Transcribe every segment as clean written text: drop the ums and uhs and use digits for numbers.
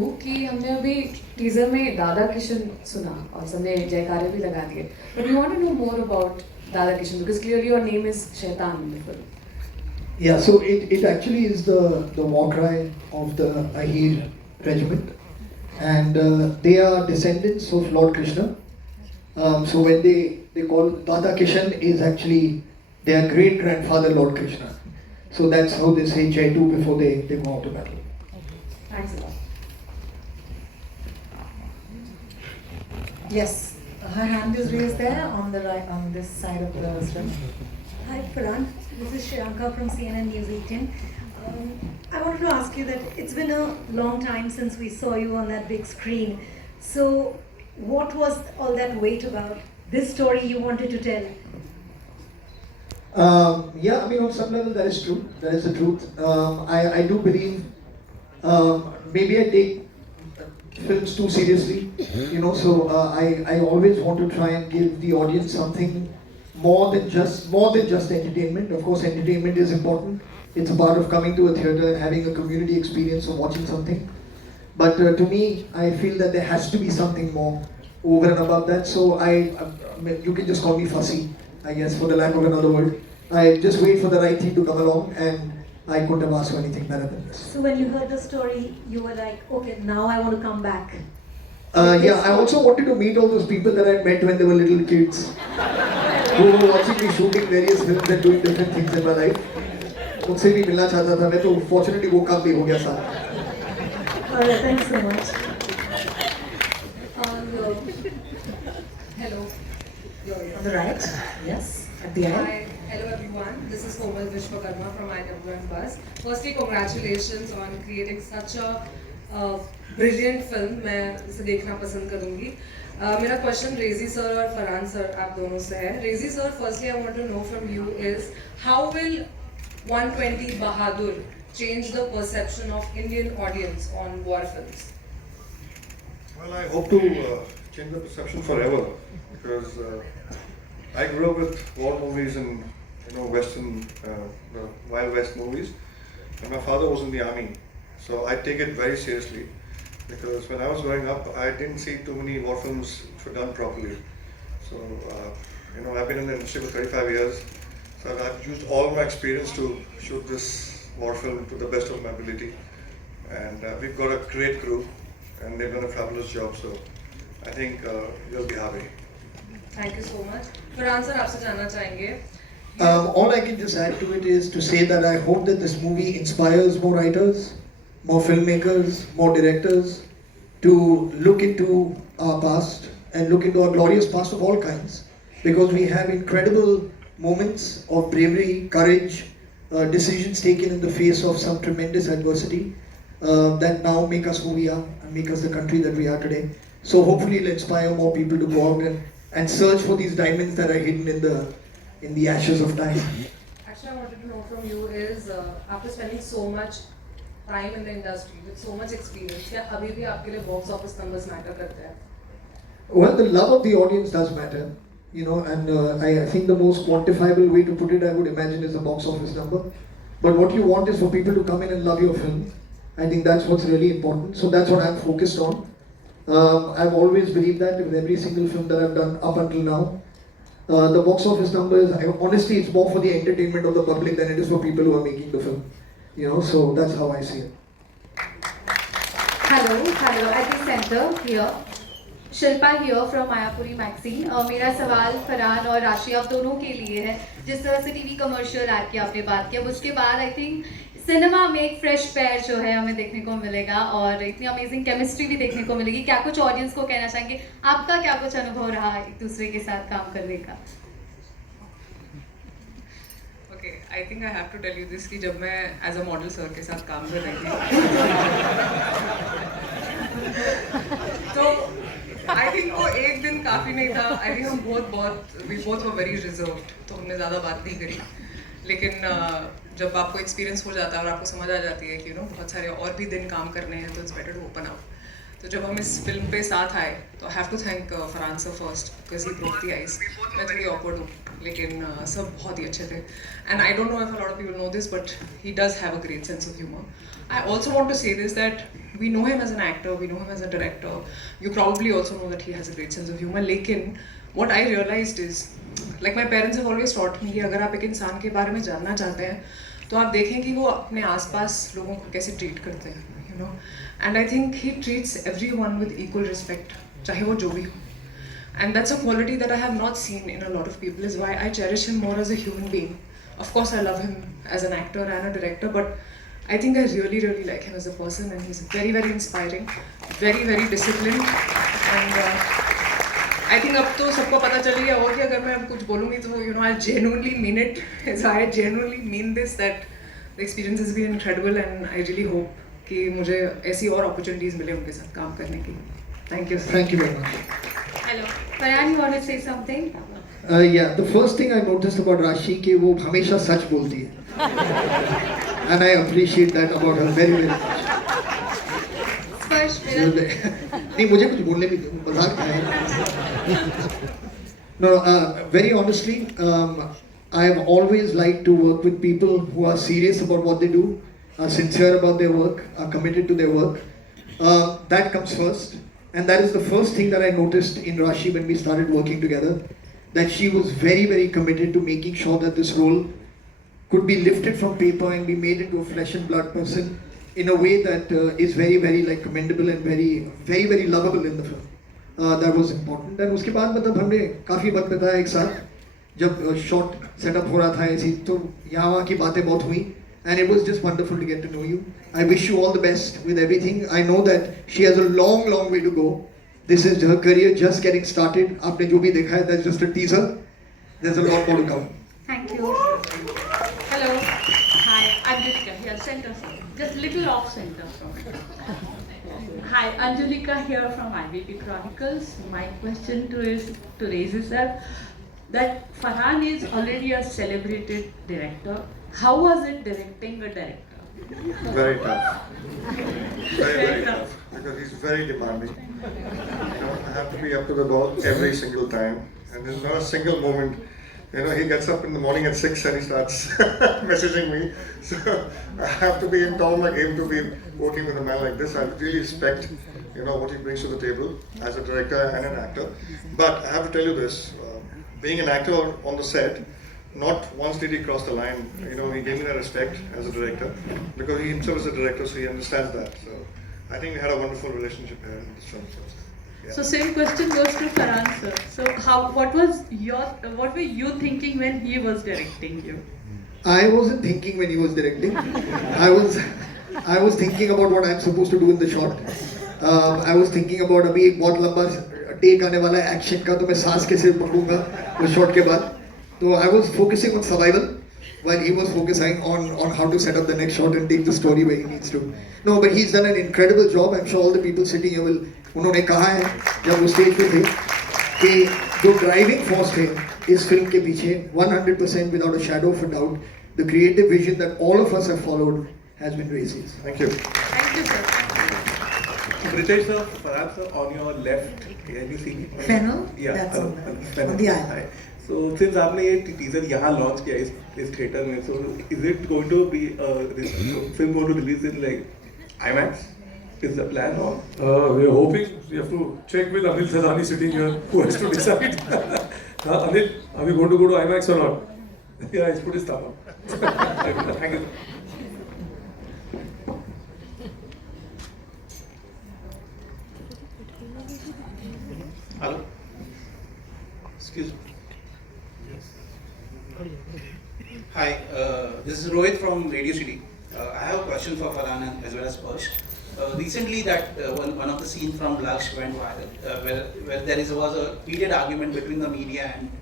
कि हमने अभी टीजर में दादा किशन सुना और सबने जयकारे भी लगा दिए, but we want to know more about Dada Kishan because clearly your name is Shaitan in the film. Yeah, so it actually is the war cry of the Ahir regiment, and they are descendants of Lord Krishna. So when they call Dada Kishan is actually their great grandfather Lord Krishna. So that's how they say Jaitu before they go out to battle. Thanks a lot. Yes, her hand is raised there on the right, on this side of the screen. Hi, Farhan. This is Shriyanka from CNN News 18. I wanted to ask you that it's been a long time since we saw you on that big screen. So, what was all that weight about? This story you wanted to tell? Yeah, I mean, on some level that is true. That is the truth. I do believe maybe I take films too seriously, so I always want to try and give the audience something more than just entertainment. Of course, entertainment is important. It's a part of coming to a theater and having a community experience of watching something. But to me, I feel that there has to be something more over and above that. So you can just call me fussy, I guess, for the lack of another word. I just wait for the right thing to come along, and I couldn't have asked for anything better than this. So, when you heard the story, you were like, okay, now I want to come back. Yeah, I also wanted to meet all those people that I met when they were little kids, who were watching me shooting various films and doing different things in my life. उनसे भी मिलना चाहता था मैं, तो fortunately वो काम भी हो गया साथ. Alright, thanks so much. Hello. On the right, yes, at the end. Hi, hello everyone. This is Komal Vishwakarma from IWM Buzz. Firstly, congratulations on creating such a brilliant film. मैं इसे देखना पसंद करूँगी. मेरा क्वेश्चन रेजी सर और Farhan sir आप दोनों से है. रेजी sir, firstly I want to know from you is how will 120 Bahadur change the perception of Indian audience on war films? Well, I hope to change the perception forever, because I grew up with war movies and Western, the Wild West movies, and my father was in the army, so I take it very seriously. Because when I was growing up, I didn't see too many war films which were done properly. So I've been in the industry for 35 years, so I've used all my experience to shoot this war film to the best of my ability, and we've got a great crew, and they've done a fabulous job. So I think you'll be happy. Thank you so much. Farhan sir आपसे जानना चाहेंगे. All I can just add to it is to say that I hope that this movie inspires more writers, more filmmakers, more directors to look into our past and look into our glorious past of all kinds, because we have incredible moments of bravery, courage, decisions taken in the face of some tremendous adversity that now make us who we are and make us the country that we are today. So hopefully it'll inspire more people to go out and search for these diamonds that are hidden in the ashes of time. Actually, I wanted to know from you is after spending so much time in the industry with so much experience, क्या अभी भी आपके लिए box office numbers matter करते हैं? Well, the love of the audience does matter, and I think the most quantifiable way to put it, I would imagine, is the box office number. But what you want is for people to come in and love your film. I think that's what's really important. So that's what I'm focused on. I've always believed that with every single film that I've done up until now. The box office numbers, honestly, it's more for the entertainment of the public than it is for people who are making the film. So that's how I see it. Hello, at the center here. Shilpa here from Mayapuri magazine. मेरा सवाल फरहान और राशि आप दोनों के लिए है. जिस तरह से टीवी कमर्शियल ऐड की आपने बात किया, उसके बाद आई थिंक सिनेमा में एक फ्रेश पेयर जो है हमें देखने को मिलेगा और इतनी अमेजिंग केमिस्ट्री भी देखने को मिलेगी. क्या कुछ ऑडियंस को कहना चाहेंगे? आपका क्या कुछ अनुभव रहा एक दूसरे के साथ काम करने का? Okay, I think I have to tell you this कि जब मैं as a model सर के साथ काम कर रही थी तो I think वो एक दिन काफ़ी नहीं था. I think हम we both were very reserved, तो हमने ज़्यादा बात नहीं करी. लेकिन जब आपको एक्सपीरियंस हो जाता है और आपको समझ आ जाती है कि बहुत सारे और भी दिन काम करने हैं, तो it's better to open up. तो जब हम इस फिल्म पे साथ आए तो I have to thank Farhan sir first because he broke the ice. मैं थोड़ी ऑकवर्ड हूँ लेकिन सब बहुत ही अच्छे थे. And I don't know if a lot of people know this but he does have a great sense of humour. I also want to say this that we know him as an actor, we know him as a director. You probably also know that he has a great sense of humor. लेकिन what I realized is, like my parents have always taught me कि अगर आप एक इंसान के बारे में जानना चाहते हैं तो आप देखें कि वो अपने आसपास लोगों को कैसे ट्रीट करते हैं, you know. And I think he treats everyone with equal respect, चाहे वो जो भी हो. And that's a quality that I have not seen in a lot of people, is why I cherish him more as a human being. Of course, I love him as an actor and a director, but I think I really, really like him as a person, and he's very, very inspiring, very, very disciplined, and I think अब तो सबको पता चल गया होगा कि अगर मैं अब कुछ बोलूँगी तो you know I genuinely mean it. So I genuinely mean this, that the experience has been incredible, and I really hope कि मुझे ऐसी और opportunities मिले उनके साथ काम करने की. Thank you. Thank you very much. Hello. Farhan, you want to say something? Yeah, the first thing I noticed about Rashi कि वो हमेशा सच बोलती है. And I appreciate that about her very, very much. First, मेरा नहीं मुझे कुछ बोलने भी दो, मजाक है. No, very honestly, I have always liked to work with people who are serious about what they do, are sincere about their work, are committed to their work. That comes first, and that is the first thing that I noticed in Rashi when we started working together, that she was very, very committed to making sure that this role could be lifted from paper and be made into a flesh and blood person in a way that is very, very like commendable and very, very, very lovable in the film. That was important. And उसके बाद मतलब हमने काफ़ी वक्त बिताया एक साथ जब शॉट सेटअप हो रहा था ऐसी तो यहाँ वहाँ की बातें बहुत हुई. And it was just wonderful to get to know you. I wish you all the best with everything. I know that she has a long, long way to go. This is her career just getting started. आपने जो भी देखा है, that's just a teaser. There's a lot more to come. Thank you. Hello. Hi, Angelika here, center. Just little off center from. Hi, Angelika here from IBP Chronicles. My question to raise is that Farhan is already a celebrated director. How was it directing a director? Very tough. Very, very tough. Because he's very demanding. You know, I have to be up to the ball every single time. And there's not a single moment. You know, he gets up in the morning at 6 and he starts messaging me. So I have to be in top of my game to be working with a man like this. I really respect, you know, what he brings to the table as a director and an actor. But I have to tell you this, being an actor on the set, not once did he cross the line. You know, he gave me that respect as a director because he himself is a director, so he understands that. So I think we had a wonderful relationship here in this film. Yeah. So same question goes to Farhan sir. So what were you thinking when he was directing you? I wasn't thinking when he was directing. I was thinking about what I'm supposed to do in the shot. I was thinking about अभी एक बहुत लंबा take आने वाला है action का तो मैं सांस कैसे पकड़ूंगा उस शॉट के बाद. So I was focusing on survival while he was focusing on how to set up the next shot and take the story where he needs to. No, but he's done an incredible job. I'm sure all the people sitting here will. उन्होंने कहा है जब वो stage पे थे कि जो driving force थे इस फिल्म के पीछे 100% without a shadow of a doubt, the creative vision that all of us have followed has been Racy's. Thank you. Thank you sir. Pritesh sir, Farhan sir, on your left, can you see me? Fennel? Yeah, That's on Fennel. the aisle. Hi. So since आपने ये teaser यहाँ launch किया इस theatre में, so is it going to be this film going to release in like IMAX? Is the plan or? We are hoping. We have to check with Anil Thadani sitting here, who has to decide. Anil, are we going to go to IMAX or not? Yeah, he's put his thumb up. Thank you. Hello. Excuse me. Hi, this is Rohit from Radio City. I have a question for Farhan as well as Persh. Recently, that one of the scenes from Laksh went viral, where was a heated argument between the media and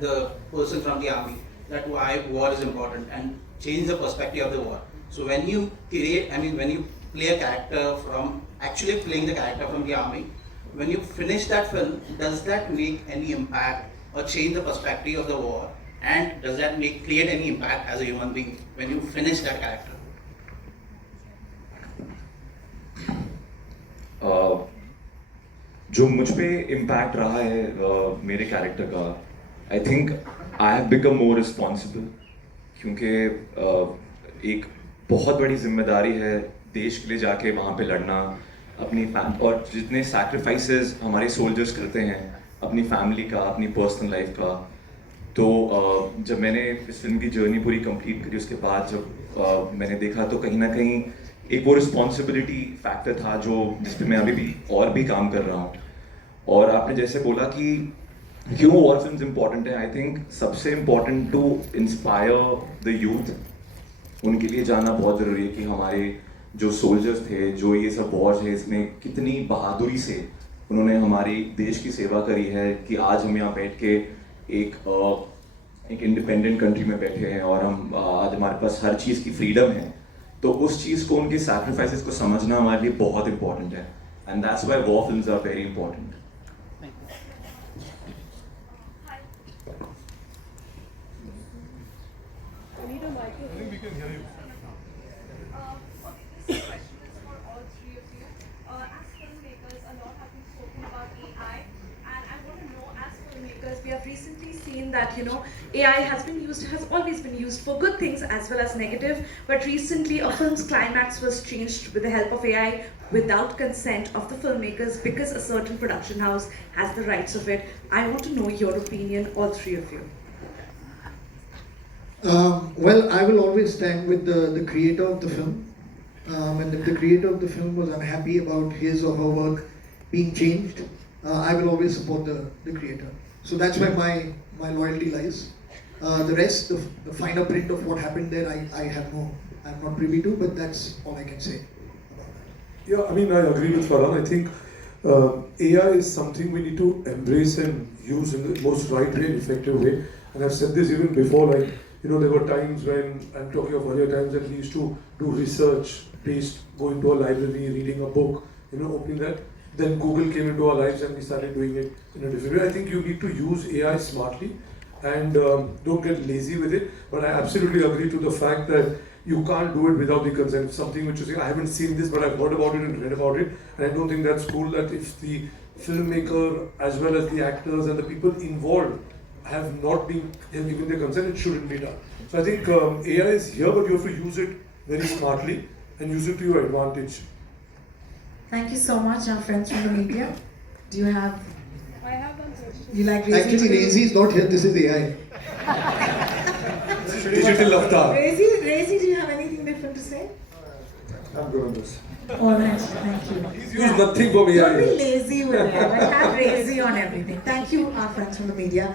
the person from the army that why war is important and change the perspective of the war. So when you when you play a character from actually playing the character from the army, when you finish that film, does that make any impact or change the perspective of the war? And does that create any impact as a human being when you finish that character? जो मुझ पे impact रहा है मेरे character का, I think I have become more responsible, क्योंकि एक बहुत बड़ी जिम्मेदारी है देश के लिए जाके वहाँ पे लड़ना, अपनी और जितने सैक्रिफाइसेस हमारे सोल्जर्स करते हैं अपनी फैमिली का, अपनी पर्सनल लाइफ का। तो जब मैंने इस फिल्म की जर्नी पूरी कंप्लीट करी, उसके बाद जब मैंने देखा तो कहीं ना कहीं एक वो रिस्पॉन्सिबिलिटी फैक्टर था जो जिस पे मैं अभी भी और भी काम कर रहा हूँ। और आपने जैसे बोला कि क्यों वॉर फिल्म्स इम्पॉर्टेंट है, आई थिंक सबसे important to inspire the youth, उनके लिए जानना बहुत ज़रूरी है कि हमारे जो सोल्जर्स थे, जो ये सब वॉर्स है, इसमें कितनी बहादुरी से उन्होंने हमारी देश की सेवा करी है कि आज हम यहाँ बैठ के एक इंडिपेंडेंट कंट्री में बैठे हैं और हम आज हमारे पास हर चीज़ की फ्रीडम है। तो उस चीज़ को, उनके सैक्रिफाइसेस को समझना हमारे लिए बहुत इंपॉर्टेंट है, and that's why war films are very important. We have recently seen that AI has always been used for good things as well as negative, but recently a film's climax was changed with the help of AI without consent of the filmmakers because a certain production house has the rights of it. I want to know your opinion, all three of you. Well, I will always stand with the creator of the film. And if the creator of the film was unhappy about his or her work being changed, I will always support the creator. So that's where my loyalty lies. The rest, the finer print of what happened there, I'm not privy to, but that's all I can say about that. Yeah, I mean, I agree with Farhan. I think AI is something we need to embrace and use in the most right way and effective way. And I've said this even before, like, there were times when, I'm talking of earlier times, that we used to do research based, going to a library, reading a book, opening that. Then Google came into our lives and we started doing it in a different way. I think you need to use AI smartly and don't get lazy with it. But I absolutely agree to the fact that you can't do it without the consent. Something which you say, I haven't seen this, but I've heard about it and read about it. And I don't think that's cool, that if the filmmaker as well as the actors and the people involved have not been given their consent, it shouldn't be done. So I think AI is here, but you have to use it very smartly and use it to your advantage. Thank you so much, our friends from the media. Do you have? I have one question. You like Razi? Actually, Razi is not here. This is AI. Digital avatar. Razi, do you have anything different to say? I'm good on this. All right, thank you. He's used nothing for me. Don't be lazy with it. Have Razi on everything. Thank you, our friends from the media.